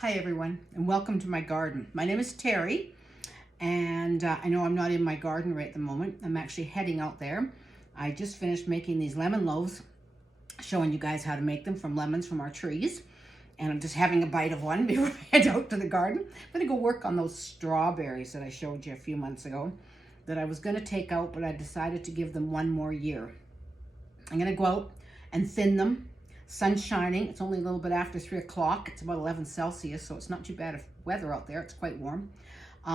Hi everyone, and welcome to my garden. My name is Terry, and I know I'm not in my garden right at the moment. I'm actually heading out there. I just finished making these lemon loaves, showing you guys how to make them from lemons from our trees. And I'm just having a bite of one before I head out to the garden. I'm gonna go work on those strawberries that I showed you a few months ago that I was gonna take out, but I decided to give them one more year. I'm gonna go out and thin them. Sun's shining. It's only a little bit after 3 o'clock. It's about 11 Celsius, so it's not too bad of weather out there. It's quite warm. So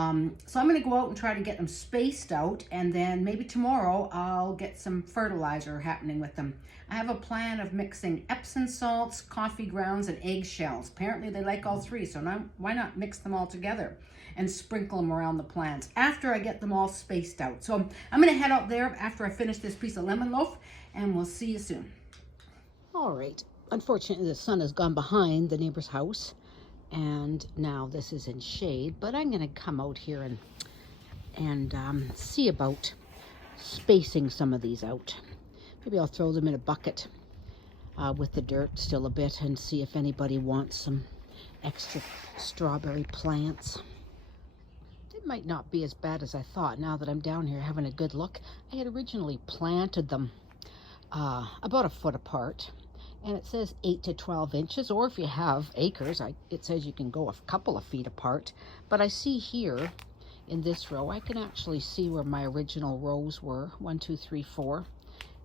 I'm going to go out and try to get them spaced out, and then maybe tomorrow I'll get some fertilizer happening with them. I have a plan of mixing Epsom salts, coffee grounds, and eggshells. Apparently they like all three, so now why not mix them all together and sprinkle them around the plants after I get them all spaced out. So I'm going to head out there after I finish this piece of lemon loaf, and we'll see you soon. All right, unfortunately the sun has gone behind the neighbor's house and now this is in shade, but I'm gonna come out here and see about spacing some of these out. Maybe I'll throw them in a bucket with the dirt still a bit and see if anybody wants some extra strawberry plants. It might not be as bad as I thought now that I'm down here having a good look. I had originally planted them about a foot apart, and it says 8 to 12 inches, or if you have acres, it says you can go a couple of feet apart. But I see here in this row, I can actually see where my original rows were, 1, 2, 3, 4,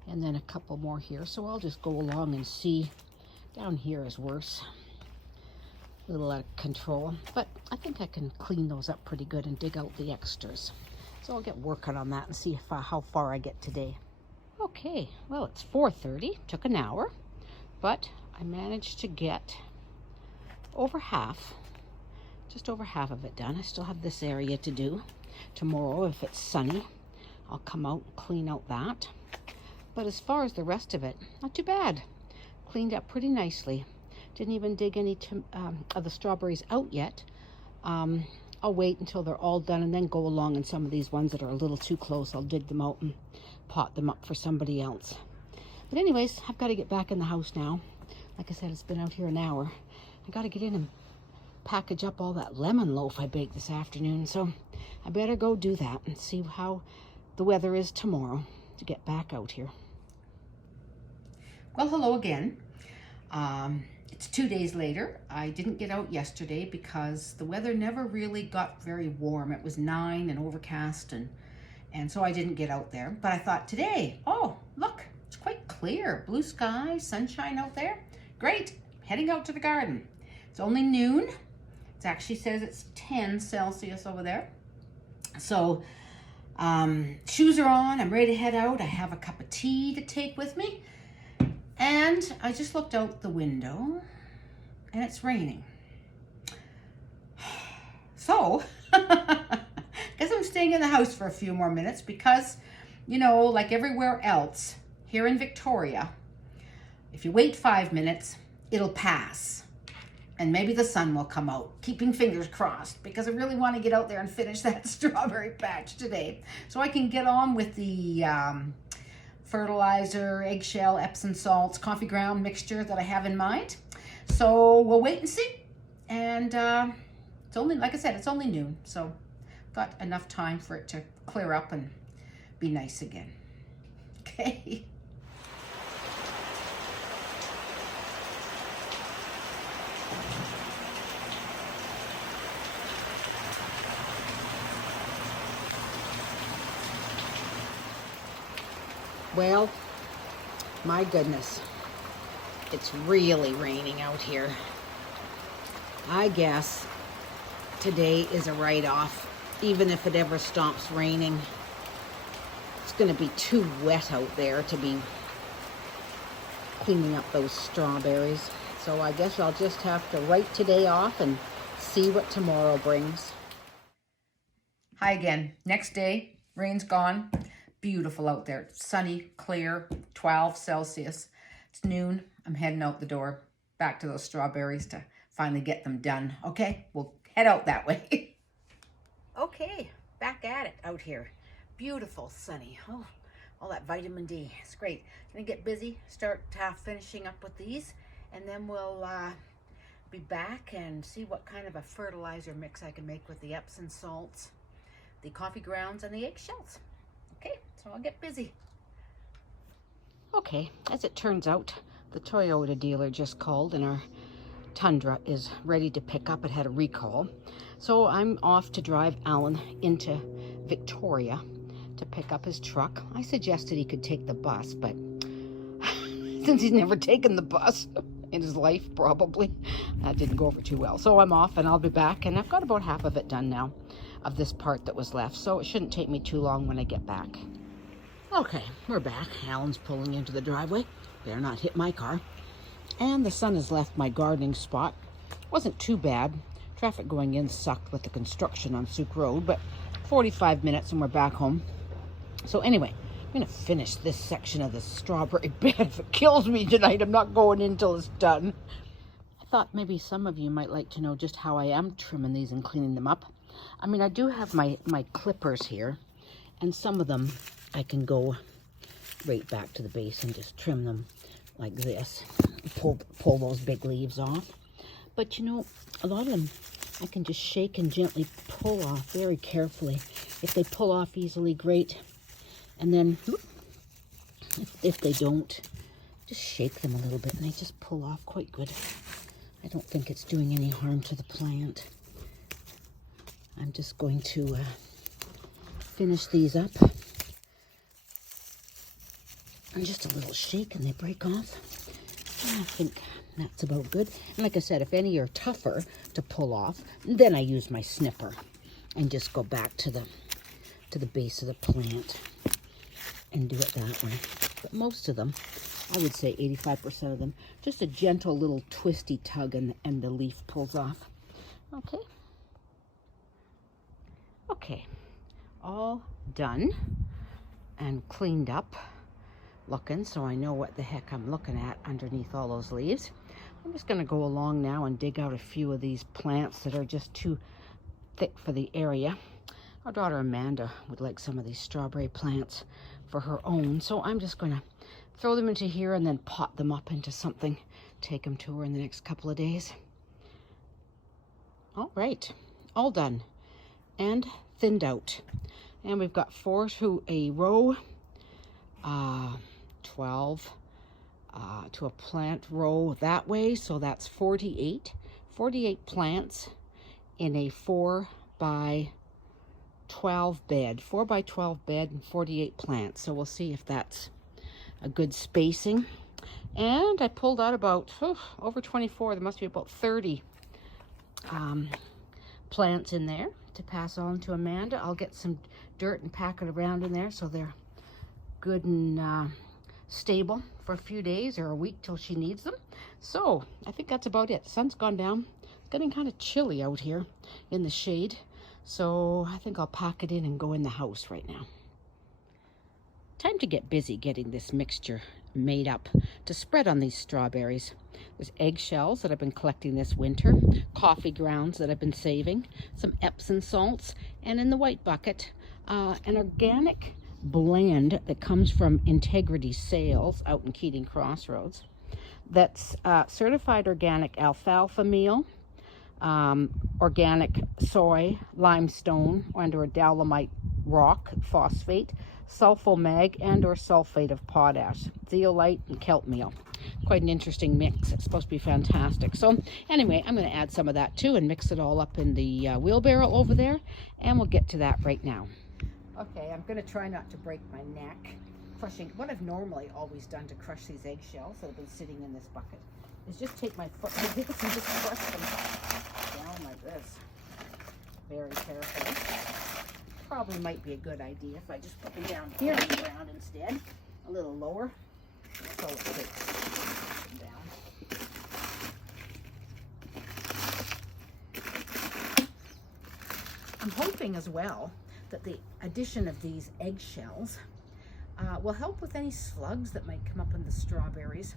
and then a couple more here. So I'll just go along and see. Down here is worse, a little out of control, but I think I can clean those up pretty good and dig out the extras. So I'll get working on that and see how far I get today. Okay, well, it's 4:30, took an hour, but I managed to get over half, just over half of it done. I still have this area to do. Tomorrow, if it's sunny, I'll come out and clean out that. But as far as the rest of it, not too bad. Cleaned up pretty nicely. Didn't even dig any of the strawberries out yet. I'll wait until they're all done and then go along, and some of these ones that are a little too close, I'll dig them out and pot them up for somebody else. But anyways, I've got to get back in the house now. Like I said, it's been out here an hour. I got to get in and package up all that lemon loaf I baked this afternoon. So I better go do that and see how the weather is tomorrow to get back out here. Well, hello again. It's 2 days later. I didn't get out yesterday because the weather never really got very warm. It was 9 and overcast, and so I didn't get out there. But I thought today, oh, look, it's quite clear. Blue sky, sunshine out there. Great, heading out to the garden. It's only noon. It actually says it's 10 Celsius over there. So shoes are on, I'm ready to head out. I have a cup of tea to take with me. And I just looked out the window and it's raining. So, guess I'm staying in the house for a few more minutes because, you know, like everywhere else, here in Victoria, if you wait 5 minutes, it'll pass. And maybe the sun will come out, keeping fingers crossed, because I really want to get out there and finish that strawberry patch today. So I can get on with the fertilizer, eggshell, Epsom salts, coffee ground mixture that I have in mind. So we'll wait and see. And it's only, like I said, it's only noon. So got enough time for it to clear up and be nice again. Okay. Well, my goodness, it's really raining out here. I guess today is a write-off, even if it ever stops raining. It's going to be too wet out there to be cleaning up those strawberries. So I guess I'll just have to write today off and see what tomorrow brings. Hi again. Next day, rain's gone. Beautiful out there. Sunny, clear, 12 Celsius. It's noon. I'm heading out the door. Back to those strawberries to finally get them done. Okay, we'll head out that way. Okay, back at it out here. Beautiful, sunny. Oh, all that vitamin D. It's great. Gonna get busy, start finishing up with these, and then we'll be back and see what kind of a fertilizer mix I can make with the Epsom salts, the coffee grounds, and the eggshells. Okay, so I'll get busy. Okay, as it turns out, the Toyota dealer just called and our Tundra is ready to pick up. It had a recall. So I'm off to drive Alan into Victoria to pick up his truck. I suggested he could take the bus, but since he's never taken the bus in his life, probably, that didn't go over too well. So I'm off and I'll be back, and I've got about half of it done now of this part that was left, so it shouldn't take me too long when I get back. Okay, we're back. Alan's pulling into the driveway. Better not hit my car. And the sun has left my gardening spot. Wasn't too bad. Traffic going in sucked with the construction on Souk Road, but 45 minutes and we're back home. So anyway, I'm going to finish this section of the strawberry bed. If it kills me tonight, I'm not going in till it's done. I thought maybe some of you might like to know just how I am trimming these and cleaning them up. I mean, I do have my clippers here, and some of them I can go right back to the base and just trim them like this. Pull those big leaves off. But you know, a lot of them I can just shake and gently pull off very carefully. If they pull off easily, great. And then if they don't, just shake them a little bit and they just pull off quite good. I don't think it's doing any harm to the plant. I'm just going to finish these up. And just a little shake and they break off. I think that's about good. And like I said, if any are tougher to pull off, then I use my snipper and just go back to the base of the plant and do it that way. But most of them, I would say 85% of them, just a gentle little twisty tug and the leaf pulls off. Okay. Okay, all done and cleaned up looking, so I know what the heck I'm looking at underneath all those leaves. I'm just going to go along now and dig out a few of these plants that are just too thick for the area. Our daughter Amanda would like some of these strawberry plants for her own, so I'm just going to throw them into here and then pot them up into something, take them to her in the next couple of days. All right, all done and thinned out, and we've got 4 to a row, 12 to a plant row that way, so that's 48 plants in a 4 by 12 bed, 4 by 12 bed, and 48 plants. So we'll see if that's a good spacing. And I pulled out about over 24. There must be about 30 plants in there to pass on to Amanda. I'll get some dirt and pack it around in there so they're good and stable for a few days or a week till she needs them. So I think that's about it. The sun's gone down. It's getting kind of chilly out here in the shade, so I think I'll pack it in and go in the house right now. Time to get busy getting this mixture made up to spread on these strawberries. There's eggshells that I've been collecting this winter, coffee grounds that I've been saving, some Epsom salts, and in the white bucket, an organic blend that comes from Integrity Sales out in Keating Crossroads. That's certified organic alfalfa meal, organic soy, limestone, or dolomitic rock phosphate, sulfomag and or sulfate of potash, zeolite, and kelp meal. Quite an interesting mix. It's supposed to be fantastic. So anyway, I'm going to add some of that too and mix it all up in the wheelbarrow over there, and we'll get to that right now. Okay, I'm going to try not to break my neck crushing. What I've normally always done to crush these eggshells that have been sitting in this bucket is just take my foot like this and just crush them down like this very carefully. Probably might be a good idea if I just put them down here on the ground instead, a little lower, so it takes them down. I'm hoping as well that the addition of these eggshells will help with any slugs that might come up in the strawberries,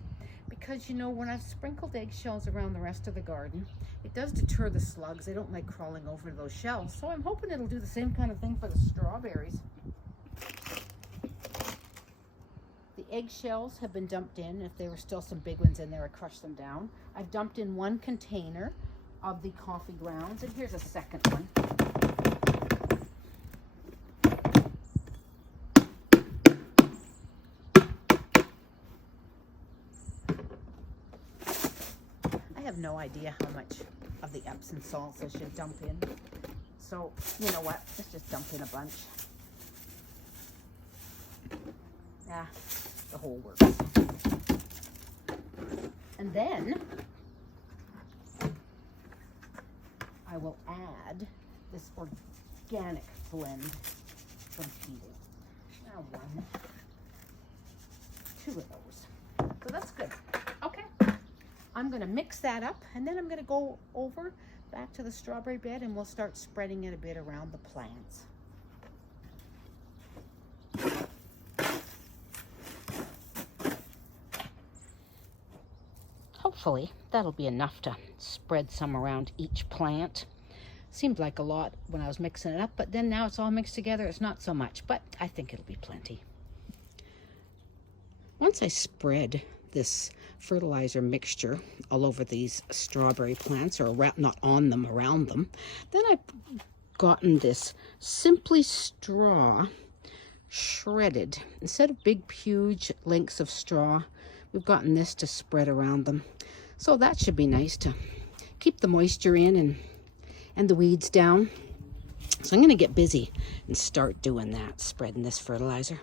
because you know, when I've sprinkled eggshells around the rest of the garden, it does deter the slugs. They don't like crawling over those shells, so I'm hoping it'll do the same kind of thing for the strawberries. The eggshells have been dumped in. If there were still some big ones in there, I crushed them down. I've dumped in one container of the coffee grounds, and here's a second one. I have no idea how much of the Epsom salts I should dump in. So, you know what? Let's just dump in a bunch. Yeah, the whole works. And then I will add this organic blend from Peter. Now 1, 2 of those. So that's good. Okay. I'm going to mix that up, and then I'm going to go over back to the strawberry bed, and we'll start spreading it a bit around the plants. Hopefully that'll be enough to spread some around each plant. Seemed like a lot when I was mixing it up, but then now it's all mixed together, it's not so much, but I think it'll be plenty. Once I spread this fertilizer mixture all over these strawberry plants, or around, not on them, around them, then I've gotten this Simply straw shredded. Instead of big huge lengths of straw, we've gotten this to spread around them. So that should be nice to keep the moisture in and the weeds down. So I'm going to get busy and start doing that, spreading this fertilizer.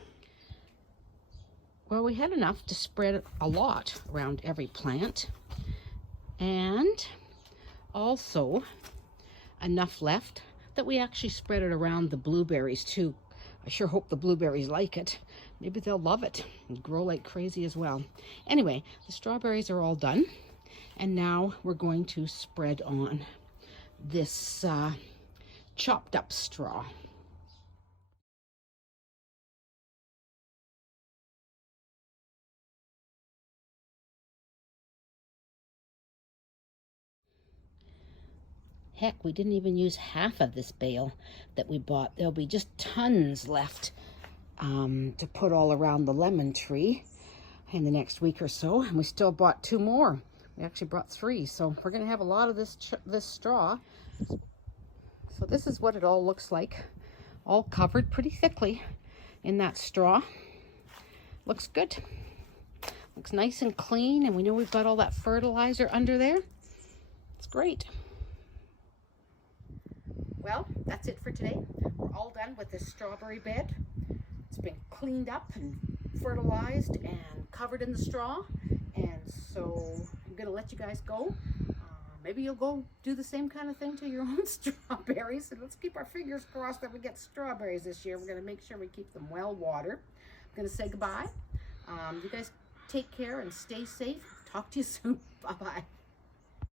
Well, we had enough to spread a lot around every plant, and also enough left that we actually spread it around the blueberries too. I sure hope the blueberries like it. Maybe they'll love it and grow like crazy as well. Anyway, the strawberries are all done, and now we're going to spread on this chopped up straw. Heck, we didn't even use half of this bale that we bought. There'll be just tons left to put all around the lemon tree in the next week or so. And we still bought 2 more. We actually brought 3. So we're going to have a lot of this straw. So this is what it all looks like. All covered pretty thickly in that straw. Looks good. Looks nice and clean. And we know we've got all that fertilizer under there. It's great. Well, that's it for today. We're all done with this strawberry bed. It's been cleaned up and fertilized and covered in the straw. And so I'm going to let you guys go. Maybe you'll go do the same kind of thing to your own strawberries. And let's keep our fingers crossed that we get strawberries this year. We're going to make sure we keep them well watered. I'm going to say goodbye. You guys take care and stay safe. Talk to you soon. Bye-bye.